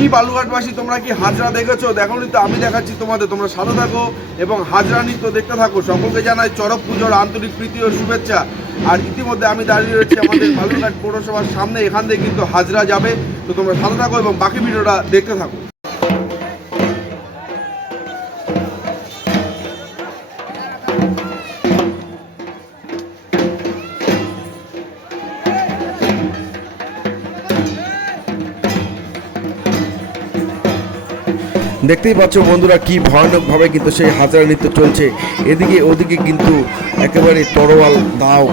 কি বালুঘাটবাসী তোমরা কি হাজরা দেখেছ? দেখো তো, আমি দেখাচ্ছি তোমাদের, তোমরা সাথে থাকো এবং হাজরা নৃত্য দেখতে থাকো। সকলকে জানাই চরক পুজোর আন্তরিক প্রীতি ও শুভেচ্ছা। আর ইতিমধ্যে আমি দাঁড়িয়ে রয়েছি আমাদের বালুরঘাট পৌরসভার সামনে, এখান থেকে কিন্তু হাজরা যাবে। তো তোমরা সাথে থাকো এবং বাকি ভিডিওটা দেখতে থাকো। দেখতেই পাচ্ছ বন্ধুরা কি ভয়ানকভাবে কিন্তু সেই হাজার নৃত্য চলছে। এদিকে ওদিকে কিন্তু একেবারে তরোয়াল দাও।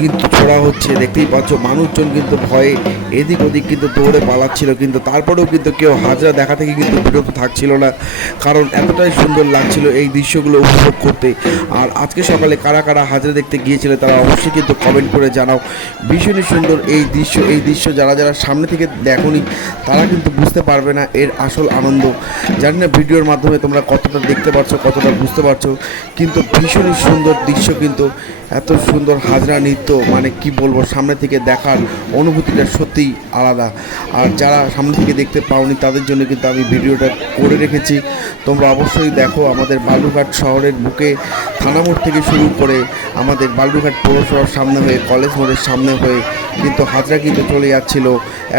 কিন্তু ছোড়া হচ্ছে, দেখতেই পাচ্ছ, মানুষজন কিন্তু ভয়ে এদিক ওদিক কিন্তু দৌড়ে পালাচ্ছিল, কিন্তু তারপরেও কিন্তু কেউ হাজরা দেখা থেকে কিন্তু বিরত থাকছিল না, কারণ এতটাই সুন্দর লাগছিল এই দৃশ্যগুলো উপভোগ করতে। আর আজকে সকালে কারা কারা হাজরা দেখতে গিয়েছিল তারা অবশ্যই কিন্তু কমেন্ট করে জানাও। ভীষণই সুন্দর এই দৃশ্য এই দৃশ্য যারা যারা সামনে থেকে দেখোনি, তারা কিন্তু বুঝতে পারবে না এর আসল আনন্দ। জানি না ভিডিওর মাধ্যমে তোমরা কতটা দেখতে পারছ, কতটা বুঝতে পারছ, কিন্তু ভীষণই সুন্দর দৃশ্য কিন্তু, এত সুন্দর হাজরা নৃত্য মানে কি বলব, সামনে থেকে দেখার অনুভূতিটা সত্যিই আলাদা। আর যারা সামনে থেকে দেখতে পাওনি, তাদের জন্য কিন্তু আমি ভিডিওটা করে রেখেছি। তোমরা অবশ্যই দেখো আমাদের বালুরঘাট শহরের বুকে থানা মোড় থেকে শুরু করে আমাদের বালুরঘাট পৌরসভার সামনে হয়ে, কলেজ মোড়ের সামনে হয়ে কিন্তু হাজরা কিন্তু চলে যাচ্ছিল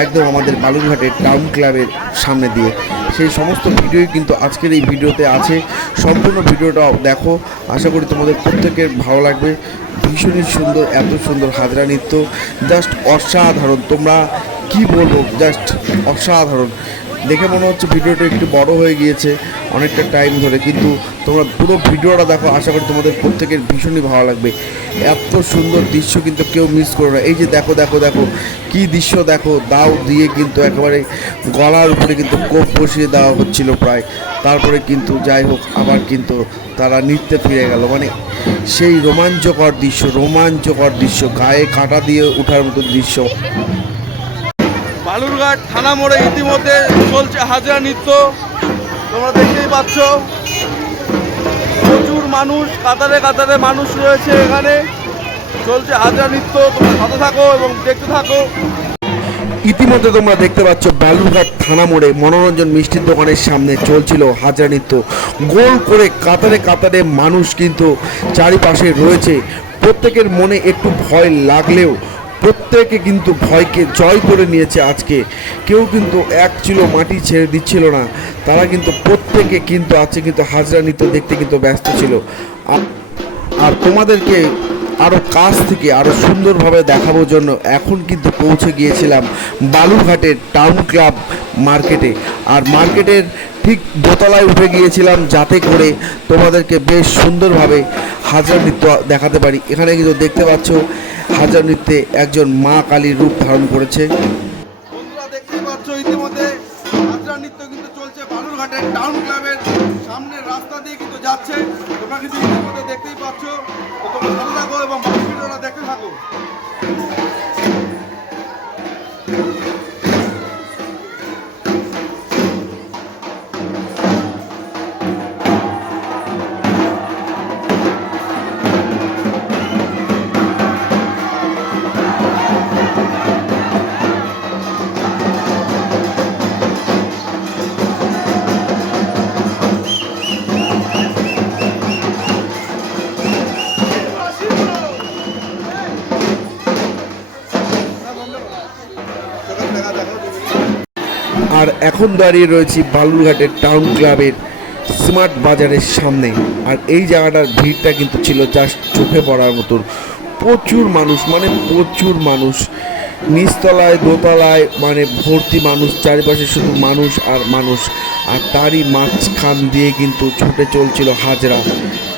একদম আমাদের বালুরঘাটের টাউন ক্লাবের সামনে দিয়ে। সেই সমস্ত ভিডিওই কিন্তু আজকের এই ভিডিওতে আছে। সম্পূর্ণ ভিডিওটা দেখো। আশা করি তোমাদের প্রত্যেকের ভালো লাগবে। ভীষণই সুন্দর, এত সুন্দর হাজরা নৃত্য জাস্ট অসাধারণ। তোমরা কি বলব? জাস্ট অসাধারণ। দেখে মনে হচ্ছে ভিডিওটা একটু বড় হয়ে গিয়েছে, অনেকটা টাইম ধরে। কিন্তু তোমরা পুরো ভিডিওটা দেখো, আশা করি তোমাদের প্রত্যেকের ভীষণই ভালো লাগবে। এত সুন্দর দৃশ্য কিন্তু কেউ মিস করো না। এই যে দেখো দেখো দেখো, কি দৃশ্য দেখো, দাও দিয়ে কিন্তু একেবারে গলার উপরে কিন্তু কোপ বসিয়ে দেওয়া হচ্ছিল প্রায়। তারপরে কিন্তু যাই হোক, আবার কিন্তু তারা নৃত্যে ফিরে গেল। মানে সেই রোমাঞ্চকর দৃশ্য রোমাঞ্চকর দৃশ্য, গায়ে কাটা দিয়ে ওঠার মতো দৃশ্য। বালুরঘাট থানা মোড়ে ইতিমধ্যে চলছে হাজরা নৃত্য। তোমরা দেখতেই পাচ্ছ, প্রচুর মানুষ, কাতারে কাতারে মানুষ রয়েছে এখানে। চলছে হাজরা নৃত্য, তোমরা সাথে থাকো এবং দেখতে থাকো। ইতিমধ্যে তোমরা দেখতে পাচ্ছ, বালুরঘাট থানা মোড়ে মনোরঞ্জন মিষ্টির দোকানের সামনে চলছিল হাজার নৃত্য। গোল করে কাতারে কাতারে মানুষ কিন্তু চারিপাশে রয়েছে। প্রত্যেকের মনে একটু ভয় লাগলেও প্রত্যেকে কিন্তু ভয়কে জয় করে নিয়েছে আজকে। কেউ কিন্তু এক চিলো মাটি ছেড়ে দিচ্ছিল না। তারা কিন্তু প্রত্যেকে কিন্তু আছে কিন্তু হাজরা নৃত্য দেখতে কিন্তু ব্যস্ত ছিল। আর- তোমাদেরকে আরও কাছ থেকে আরও সুন্দরভাবে দেখানোর জন্য এখন কিন্তু পৌঁছে গিয়েছিলাম বালুঘাটের টাউন ক্লাব মার্কেটে আর মার্কেটের ঠিক দোতলায় উঠে গিয়েছিলাম যাতে করে তোমাদেরকে বেশ সুন্দরভাবে হাজার নৃত্য দেখাতে পারি। এখানে কিন্তু দেখতে পাচ্ছ হাজার নৃত্যে একজন মা কালীর রূপ ধারণ করেছে। বন্ধুরা দেখতেই পাচ্ছ, ইতিমধ্যে নৃত্য কিন্তু চলছে টাউন রাস্তা দিয়ে কিন্তু যাচ্ছে। দেখতেই থাকো এবং আর এখন দাঁড়িয়ে রয়েছি বালুরঘাটের টাউন ক্লাবের স্মার্ট বাজারের সামনে। আর এই জায়গাটার ভিড়টা কিন্তু ছিল জাস্ট চোখে পড়ার মতন প্রচুর মানুষ মানে প্রচুর মানুষ। নিচতলায়, দোতলায় মানে ভর্তি মানুষ, চারিপাশে শুধু মানুষ আর মানুষ। আর তারই মাঝখান দিয়ে কিন্তু ছুটে চলছিল হাজরা।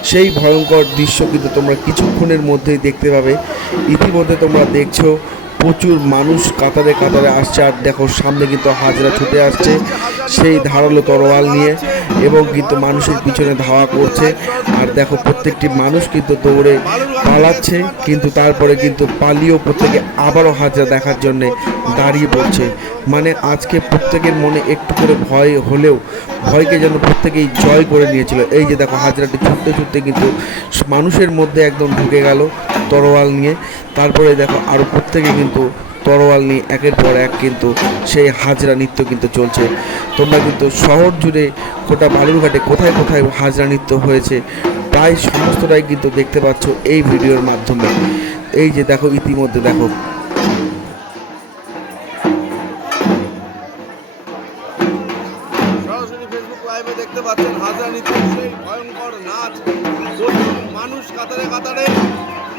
সেই ভয়ঙ্কর দৃশ্য কিন্তু তোমরা কিছুক্ষণের মধ্যেই দেখতে পাবে। ইতিমধ্যে তোমরা দেখছ প্রচুর মানুষ কাতারে কাতারে আসছে। আর দেখো সামনে কিন্তু হাজরা ছুটে আসছে। সেই ধারালো তরোয়াল নিয়ে এবং কিন্তু মানুষের পিছনে ধাওয়া করছে। আর দেখো, প্রত্যেকটি মানুষ কিন্তু দৌড়ে পালাচ্ছে, কিন্তু তারপরে কিন্তু পালিয়েও প্রত্যেকে আবারও হাজরা দেখার জন্যে দাঁড়িয়ে পড়ছে। মানে আজকে প্রত্যেকের মনে একটু করে ভয় হলেও, ভয়কে যেন প্রত্যেকেই জয় করে নিয়েছিল। এই যে দেখো, হাজরাটি ছুটতে ছুটতে কিন্তু মানুষের মধ্যে একদম ঢুকে গেল তরোয়াল নিয়ে। তারপরে দেখো আরও প্রত্যেকে কিন্তু তরোয়াল নিয়ে একের পর এক কিন্তু সেই হাজরা নৃত্য কিন্তু চলছে। তোমরা কিন্তু শহর জুড়ে গোটা বালুরঘাটে কোথায় কোথায় হাজরা নৃত্য হয়েছে, প্রায় সমস্তটাই কিন্তু দেখতে পাচ্ছ এই ভিডিওর মাধ্যমে। এই যে দেখো, ইতিমধ্যে দেখো। মানুষ কাতারে কাতারে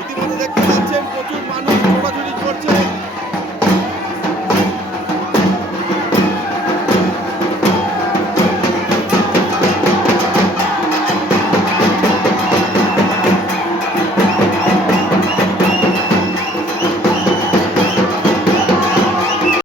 ইতিমধ্যে দেখতে পাচ্ছেন, প্রচুর মানুষ ছোটাছুটি করছে।